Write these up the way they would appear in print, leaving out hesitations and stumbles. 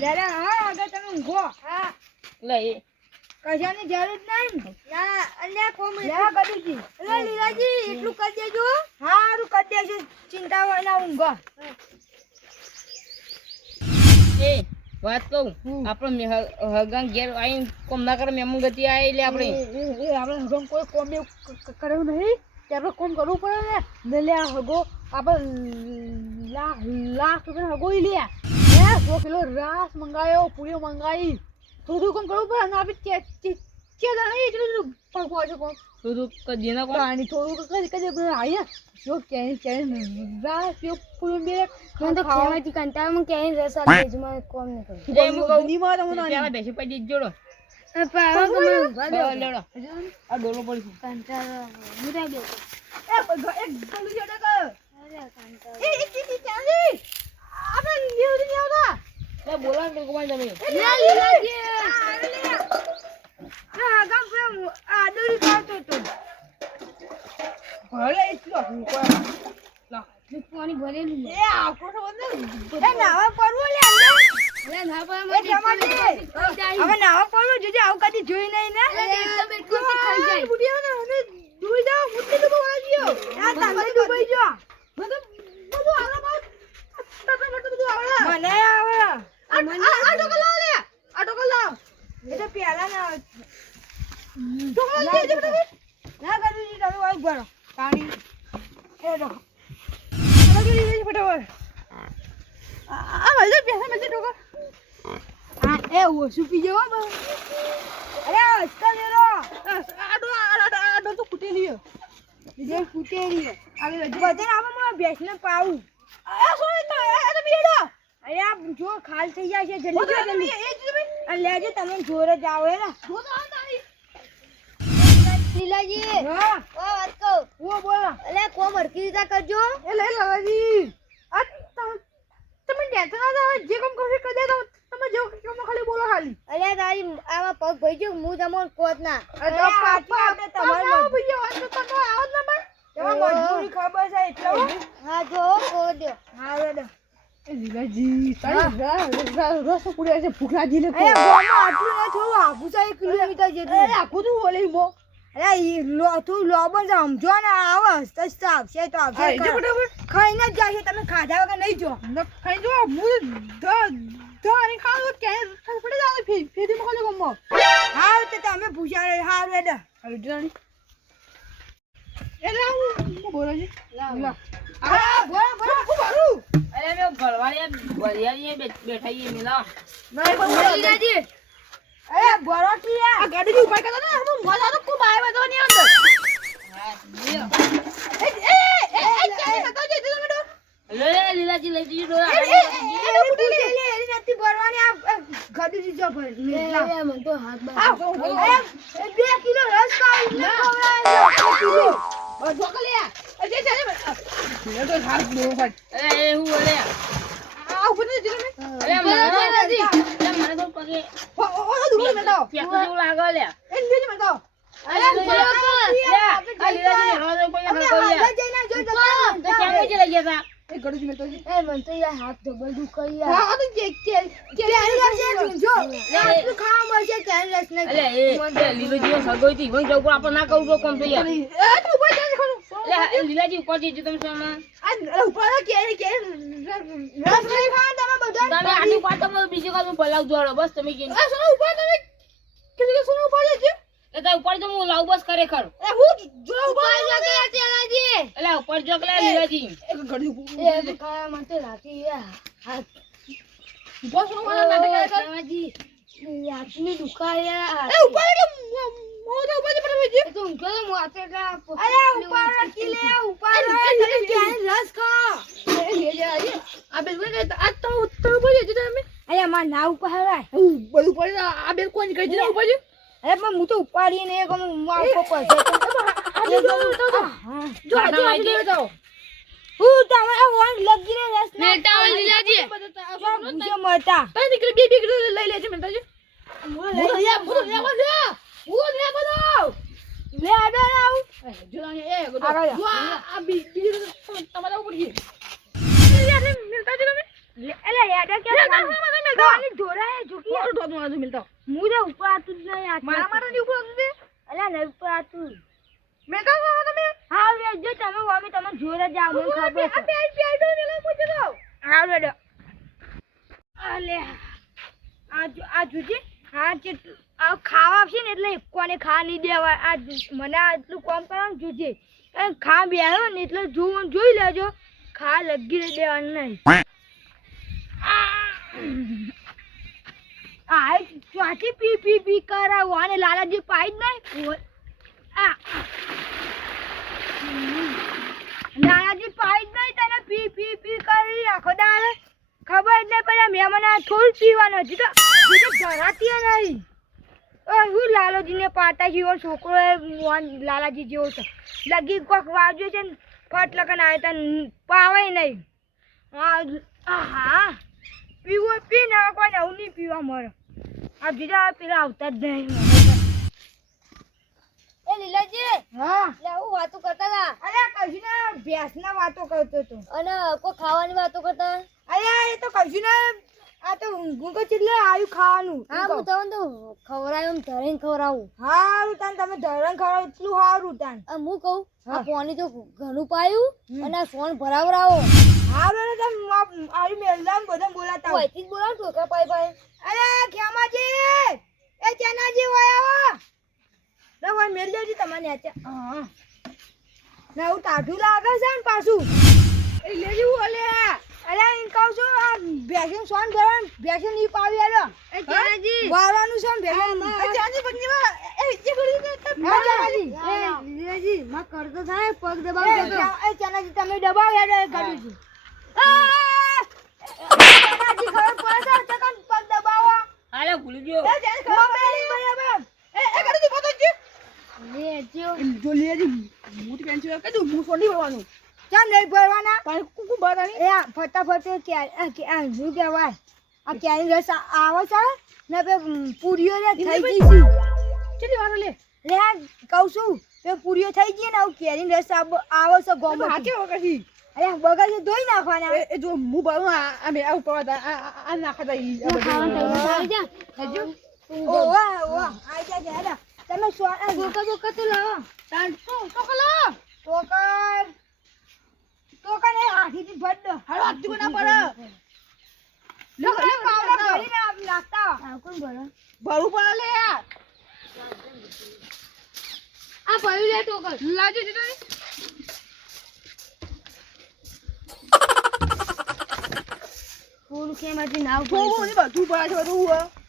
લેલે હા આગળ તમે ઊંઘો હા લે કશાની જરૂર નહીં ના અલ્યા કોમ લે ગદુજી અલે લીલાજી એટલું કરી દેજો હારું કરી દેજો ચિંતા હોય ના ઊંઘો એ વાત કહું આપણે હગાન ઘેર આવીને કોમ ના કરે મેમન ગતિ આવે એટલે આપણે આપણે હગમ કોઈ કોમ કર્યું નહીં તે આપણે કોમ કરવું પડે ને લે હગો આપણે લાખ રૂપિયા હગો લે 100 કિલો રાસ મંગાયો પૂરીઓ મંગાઈ થોડું કોમ કરવું પડે ને આપણે કે નહીં એટલું પડવું છે કોમ થોડું કદી ના કોમ પાણી થોડું કદી આયા જો કે રાસ જો પૂરી બે મને તો ખેવાથી કંટાળો મને ક્યાંય રસ આલે જ મને કોમ ન કરું એ હું કહું પેલા બેસી પડી જોડો પાવા કે મને લેડો આ ડોલો પડી કંટાળો મુરા બે એક ગલું જોડે કર અરે કંટાળો એ ચાલી આપણે ન્યૂઝ નહીં આવતા એ બોલા કે કોણ તમે લીલાજી હા ગામ પર આડોરી ખાતો તો ભલે એટલો લા પાણી ભરેલું એ આખો તો બંધ એ નાવા પડવું લે અંદર અરે ના પા એ મને જમાડી હવે નાવા પડવું જોજે આવું કદી જોઈ નહીં ને એકદમ એટલું ખાઈ જાય બુડિયા ને અને દૂર જાવ મુદ્દે તો બોલા ગયો આ તમે ડૂબાઈ ગયો બધું આલા બાદ તને બધું આવડે મને આવે આ ટોકલ લાવ લે આ ટોકલ લાવ એ તો પેલા ના ટોકલ લે જે તમે ના કરું તમે વાળ ભરો પાણી એ દો લગી લે ફટાફટ આ મળે પેસા મળે ટોકલ આ એ ઓછું પી જવો અરે અસ્કા લે રો આડો તો ફૂટે લીયો જે ફૂટે લીયો આવે બધે આમાં મને ભેંસને પાવું આ સોય તો આ તો બેડો અરે આ જો ખાલ થઈ જાય છે જલ્દી એ તમે લેજો તમે જોર જ આવો હે ને જો તો આ તારી લીલાજી હા ઓ વાત કહું ઓ બોલા અલે કોમ હરકી રીતે કરજો એ લે લાલાજી આ તમે ટેન્શન ના જે કામ કરો કરી દે તો તમે જો કામ ખાલી બોલો ખાલી અલે તારી આમાં પગ ભઈ ગયો હું તમોન કોત ના અરે પાપા આપણે તમારે ભઈ વાત તો તમે આવો જ ના તમે મજબૂરી ખબર છે એટલે હા જો કો દો હા રેડો એ લીલાજી તારી રસ પૂરી છે ભૂખ લાગી લે અરે ગોમાં આટલું ના થોડું આખું છે 1 કિલોમીટર જેટલું અરે આખું તું બોલે મો અરે ઈ લો તું લોબન સમજો ને આવો હસતા આવશે તો આવશે ખાઈને જ જાશે તમે ખાધા વગર નહીં જો ખાઈ જો હું ધારી ખાવ કે પડે જાવ ફેરી મોકલે ગમો હા તો તમે પૂછ્યા હા રેડ હવે જાણી એ લાવ હું બોલો જી લાવ આ બોલ બોલ હું ભરું અરે મે ભરવાળી બેઠા ઈ મિલા નહીં બોલ લીલાજી અરે બરોટી આ ગાડી ઉપર કરતા ને હું મજા તો ખૂબ આવે તો ની અંદર એ સતો જે તમે તો લે લીલાજી લઈ જજો એ નથી ભરવાની આ ગાડી દીજો ભર એ મને તો હાથ બા આ 2 કિલો રસ ખાઈ ને ખવડાય ઢોકલિયા અજે ચાલે મે તો હાથ દો ભાઈ અરે એ હું અરે આ ઉપર ને જીને અરે મને તો પગે ઓ દુખે મે તો ફેંકો જેવું લાગે લે એ નીચે મે તો અરે આ લીલાજી હવા કોઈ ના કરી લે જઈને જો તો કેમ કે લઈ ગયા એ ગાડી મે તો એ મને તો યાર હાથ ડબલ દુખાઈ યાર હા તો કે જો આટલું ખાવા મળશે ક્યારે રસ નહીં અલે એ લીલાજી હગોઈથી વન જવું આપણે ના કહું તો કોમ તો યાર એ તું ઉપર જા ખો અલે લીલાજી ઉપર જજો તમે સામે આ ઉપર કે રસ નહીં ખાવા તમે બધા તમે આની પાટ તમે બીજી કામ પલાવ જોડો બસ તમે કે આ સોનો ઉપર તમે કે સોનો ઉપર જજો એ તો ઉપર તો હું લાવ બસ કરે ખર એ હું જો ઉપર જો કે લીલાજી અલે ઉપર જો કે લીલાજી એક ગાડી એ કા મને તો લાગી યાર હાથ ઉપર સોનો વાળા નાટક કરે લીલાજી હાથની દુખાયા એ ઉપર એટલે મોઢા ઉપર જ પડે છે તો ઊંઘો તો માથે કા અરે ઉપર રખી લે ઉપર તમે ક્યાં રસ ખા એ લે જા આ બેલ બોલે આ તો ઉત્તર બોલે છે તમે અરે માર ના ઉપર હરાય બધું પડે આ બેલ કોણ કરી દીધું ઉપર અરે પણ હું તો ઉપાડી ને એક આખો પર છે જો જો હું તમારે વોન લગી રે રસ ના મેટા વાળ લીલાજી મુજે મળતા તને નીકળી બે કિલો લઈ લેજે મેટાજી હું લે બધો લે આડો આવ જો એ ગોડો જો આ બીજી તમારા ઉપર ગઈ લે મિલતા જ તમે એલે યાદ કે પાણી ઢોરે તું આજુ મિલતો હું તો ઉપર આતું જ નહીં આ મારા માટે ની ઉપર હતું તે અલ્યા નહીં ઉપર આતું મેં કામ કરો તમે હા વેજો તમે વામી તમે જોર જ આવો મને ખબર છે આપે આઈ દો ને પૂછો તો હા વેડો અલે આ જુજી હા ચેટલું આ ખાવા આવશે ને એટલે કોને ખા નહીં દેવા આ મને આટલું કામ કરવાનું જુજી ખા બેહો ને એટલે જોઈ લેજો ખા લગી દેવાનું નહીં આ ચોથી પી કરાવો અને લાલાજી પાઈ જ નહીં લાલાજી પાઈ જ નહીં તને પી કરી આખો દાડે ખબર જ નહીં પડે મેં મને થોડું પીવાનું હતું તો ધરાતી નહીં હું લાલાજીને પાટા જેવો છોકરો લાલાજી જેવો છે લગી કોક વાગ્યો છે ને ફટ લગન આવે તો પાવાય નહીં હા પીવો પી ને કોઈ નવું નહીં પીવા મળે આ બીજા પેલા આવતા જ નહીં એ લીલાજી હા લે હું વાતો કરતા હતા અરે કશું ને ભેંસના વાતો કરતો હતો અને કોઈ ખાવાની વાતો કરતા અરે એ તો કશું ને આ તો ઊંઘું ચીટલે આવ્યું ખાવાનું હા હું તમને તો ખવડાવું ધરીને ખવડાવું હારું તાન તમે ધરણ ખવડાવ એટલું સારું તાન હું કહું આ પાણી તો ઘણું પાયું અને આ સોન ભરાવરાવો હારું તમે આરી મેલદાન બધા બોલાતા હોય થી બોલાવ ટોકા પાઈ અરે ખેમાજી એ ચનાજી હોય આવો લે હોય મેલ દેજી તમને હા ના હું ટાઢું લાગે છે ને પાછું એ લેજી હું અલે અરે ઇન કહું છું આ ભેંસન સોન ભરવાનું ભેંસન ની પાવી આલો એ ચનાજી વારવાનું સોન ભેંસન ચનાજી પગની એ જે કરી દે હા ચનાજી એ લેજી માં કરતો થાય પગ દબાવ દેતો એ ચનાજી તમે દબાવ હેડે ગાડી છું ચનાજી ખબર પડે છે કન પગ દબાવો અરે ભૂલી ગયો એ જાને ખબર બરાબર એ ગાડી પોતો જ લેજો જો લેજી મોટી પેન્સિલ કીધું હું સોની ભરવાનું ચા નહીં ભરવાના તારે કુકુ ભરવાની એ ફટાફટ કે આ શું કહેવાય આ ક્યાંય રસ આવે છે ને પે પૂરીઓ લે થઈ ગઈ છે કેટલી વાર લે કહું છું પે પૂરીઓ થઈ ગઈ ને આવું કેરી રસ આવે છે ગોમ હાચે વગરથી અરે બગલ ધોઈ નાખવાના એ જો હું ભરું આ મે આવું પવા આ નાખતા ઈ ખાવાનું થઈ જા હજુ ઓ આઈ જા હેડા તમે બોકા તો લાવો તાન ટોકર લાવો ટોકર એ હાથીથી ભડ દો હાલો હાથી ના પડે લે પાવડા ભરીને આપ નાખતા આ કોણ ભરો ભરું પડે લે યાર આ ભર્યું લે ટોકર લાજો જીતો ફૂલ કેમાંથી નાવ ભરું ને બધું ભરા છે બધું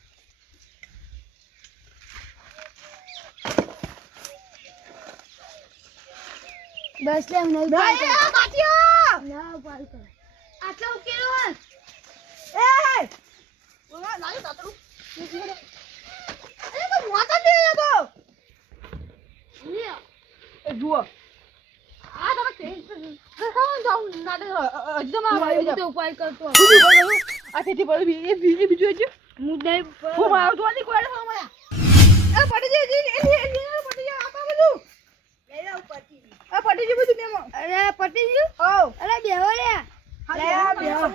બસ લે નહીં બાટીઓ ના પાલ કર આટલા ઉકેલો એ ઓલા લાગે તાતરું એ તો મોટા દે તો એ જુઓ આ તો કે ખાવા જાવ ના દે અજમા ભાઈ તો ઉપાય કરતો આ ખેતી પર એ બીજું છે મુદ્દે હું મારો તો ની કોડે હમણા એ પડી જે એ પડી જા આપા બધું લેલા ઉપરથી આ પટી ગયું બધું મેમો અરે પટી ગયું ઓ અરે બેહો લે લે બેહો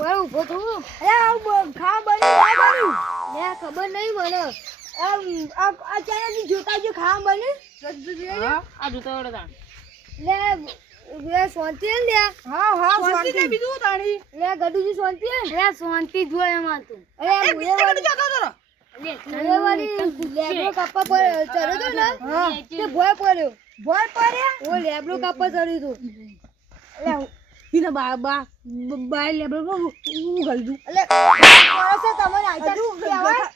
લે ઉભો તું અરે ખા બની લે ખબર નહીં મને આ ચાયાજી જોતા જો ખા બની હા આ જોતા વડતા લે શાંતિ લે હા શાંતિ ને બીજું તાણી લે ગડુજી શાંતિ લે શાંતિ જોય એમાં તું અરે મુએ વાળી જતો તો લે વાળી લેબરો કાપા પર ચડ્યો તો ને હા તે ભોય પડ્યો ઓ લેબરો કાપા ચડ્યો તો લે ઈને બા લેબરો હું ગલજુ એટલે કોરસે તમને આઈતા કહેવાય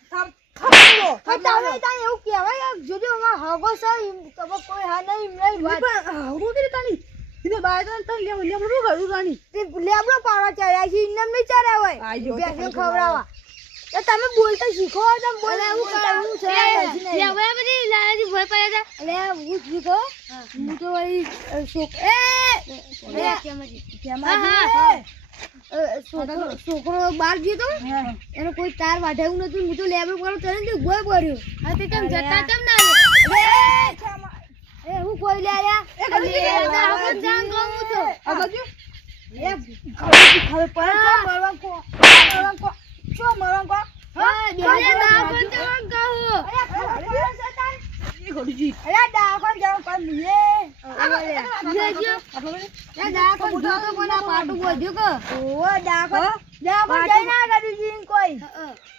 તમે તા એવું કહેવાય જોજો માં હગો છે તમે કોઈ હા નહીં વાત હગો કે તાની ઈને બા તો લેબરો ગલજુ તાની તે લેબરો પાવા ચડ્યા છે ઇન્નમ નહીં ચડ્યા હોય બેસો ખવરાવા તો તમે બોલતા શીખો તમે બોલે હું કરું છે લેવા બધી લાલાજી ભોય પડ્યા હતા અલે હું શીખો હું તો વળી શોક છોકરો બાર ગયો તો એનો કોઈ તાર વાઢાયું નતું હું તો લેબર પર ચડે ને ગોય પડ્યો હા તે કેમ જતા કેમ ના એ હું કોઈ લે આયા એ જાન ગમ હું તો આ બાજુ એ ખબર પર મરવા કો ચો મરવા કો હા બેલે દાખો જવા કહો એ ગોડીજી અરે દાખો જાવ પણ મુએ લેજો એ દાખો જો તો કોના પાટું બોધ્યો કે ઓ દાખો જઈ ના ગડુજી કોઈ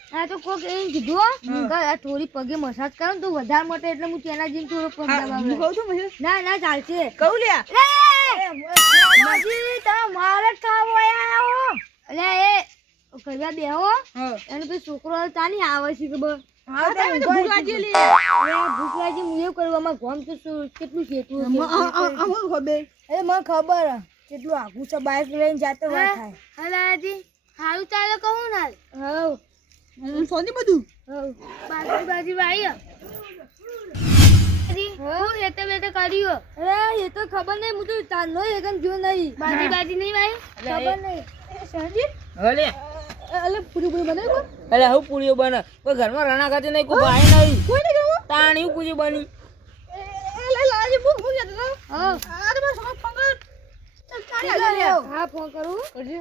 આ તો કોક એમ કીધું કે આ થોડી પગે મસાજ કરો ને તો વધારે મોટે એટલે હું તેના જીન થોડો પગ દબાવું કહું છું મહેશ ના ના ચાલશે કહું લ્યા માજી તમે મારે ખાવો આયા અલે એ કયા બેહો એને તો છોકરો તાની આવે છે કે બસ હા તો ભૂખ લાગી લે ભૂખ લાગી હું એવું કરવામાં ગોમ તો કેટલું છેટું અમુક ખબર એ મને ખબર કેટલું આગું છે બાઈક લઈને જાતો વાત થાય હલાજી હારું ચાલે કહું ના હવ સોની બધું બાજી ભાઈ હું હેતે બેતે કર્યો અરે એ તો ખબર નહીં હું તો તાનો એકન જો નહીં બાજી નહીં ભાઈ ખબર નહીં સહજી હલે અલે પૂરી બનાવી કો અલે હું પૂરીઓ બને કોઈ ઘરમાં રણા ખાતે નહીં કોઈ ભાઈ નહીં કોઈ નહીં ગયો તાણી પૂરી બની એ લાજી ભૂખ જતો હા આ તો બસ પંગર ચાલ ચાલ હા ફોન કરું કરજે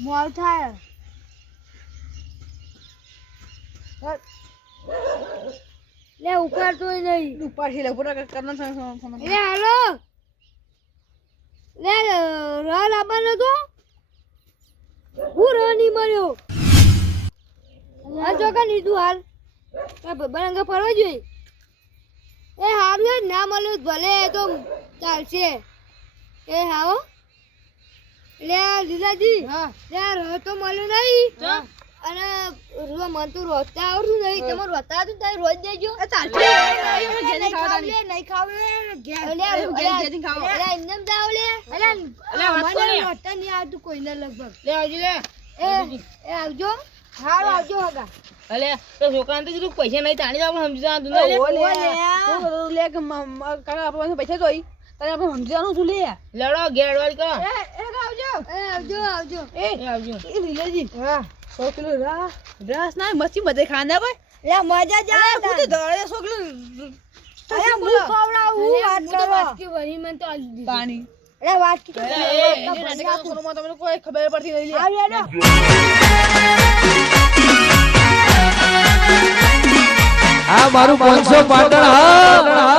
મોલ થાય લે ઉપાડતો નહીં ઉપર છે લે ઉપર કરના ફોન લે હાલો લે રાલ આબાનો તો હું રાની મર્યો આ જોકા લીધું હાલ આ બરંગા ફરવા જોઈએ એ હારું ના મળ્યું ભલે તો ચાલશે એ હાઓ લે લીલાજી હા લે રહ તો મળ્યું નહીં અને મન તો રોતા આવડું નહીં તમે રોતા હતું તારે રોજ દેજો ચાલ નહીં ખાવ ઘેરી ખાવો એમને જાવ લે અલે વાત કરો લે. રોતા નહીં આવતું કોઈને લગભગ લે આવજો લે એ આવજો હારું આવજો હગા અલે તો છોકરાને તો કીધું પૈસા નહીં તાણી આપણે સમજી જવાનું ઓ લે લે કે કાકા આપણે પૈસા જોઈ તારે આપણે સમજવાનું છું લે લડો ગેડવાલ કરો એ આવજો આવજો એ આવજો એ લીલાજી હા 100 કિલો રસ ના મસ્તી બધે ખાના ભાઈ લે મજા જાય હું તો દોડે 100 કિલો અરે હું ખવડાવું વાત કરો વાટકી ભરી મને તો આલી દીધી પાણી અરે વાટકી તમને કોઈ ખબર પડતી નહીં લે આવ્યા આ મારું 500 પાટણ હા